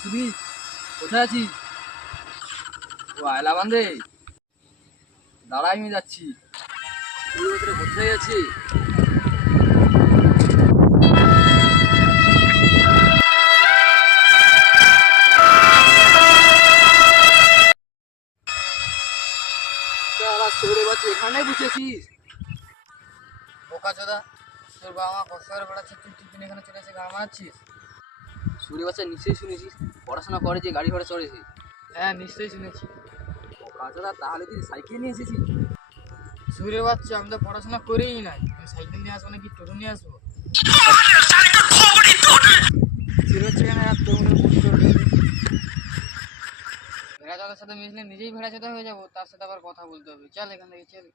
সুবি, কোথায় আছিস? ও আয়লা বান্ধে, দাঁড়া আমি যাচ্ছি। তুই ওদের কোথায় আছিস? সরে বাচ্চা এখানে বসেছিস? বোকা চোদা, তোর বাবা মা কষ্ট করে পড়াচ্ছে, তুই টিফিন এখানে চলে এসে গান মারাচ্ছিস? সুরে বাচ্চা নিশ্চয়ই শুনেছিস পড়াশোনা করে যে গাড়ি ঘোড়া চড়েছে। হ্যাঁ নিশ্চয়ই শুনেছি। বোকা চোদা, তাহলে তুই সাইকেল নিয়ে এসেছিস? সুরে বাচ্চা, আমি তো পড়াশোনা করেই নাই, আমি সাইকেল নিয়ে আসবো নাকি টোটো নিয়ে আসবো? সুরে বাচ্চা কেন রাত তোর মনে ভেড়া চোদার সাথে মিশলে নিজেই ভেড়া চোদা হয়ে যাবো, তার সাথে আবার কথা বলতে হবে। চল এখান থেকে চল।